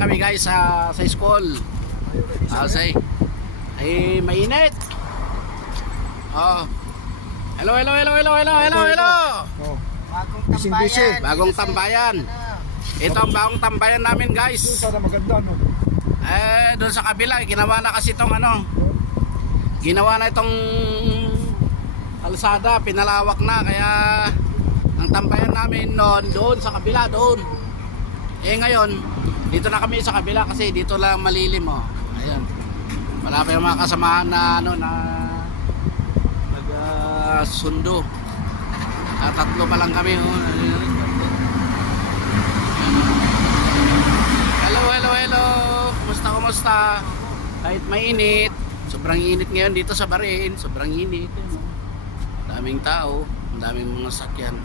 lang kami guys sa school. Say, ay mainit. Oh. Hello. Oh. Bagong tambayan. Ito ang bagong tambayan namin guys. Sana maganda, no? Doon sa kabila, ginawa na kasi itong ano. Ginawa na itong kalsada, pinalawak na. Kaya ang tambayan namin noon, doon sa kabila, doon. Ngayon, dito na kami sa kabila kasi dito lang malilim, oh. Ayan. Wala pa yung mga kasamahan na ano na nag-sundo. Tatlo pa lang kami, oh. Hello. Kumusta? Kahit mainit, sobrang init ngayon dito sa Bahrain, sobrang init. Daming tao, daming mga sakyan.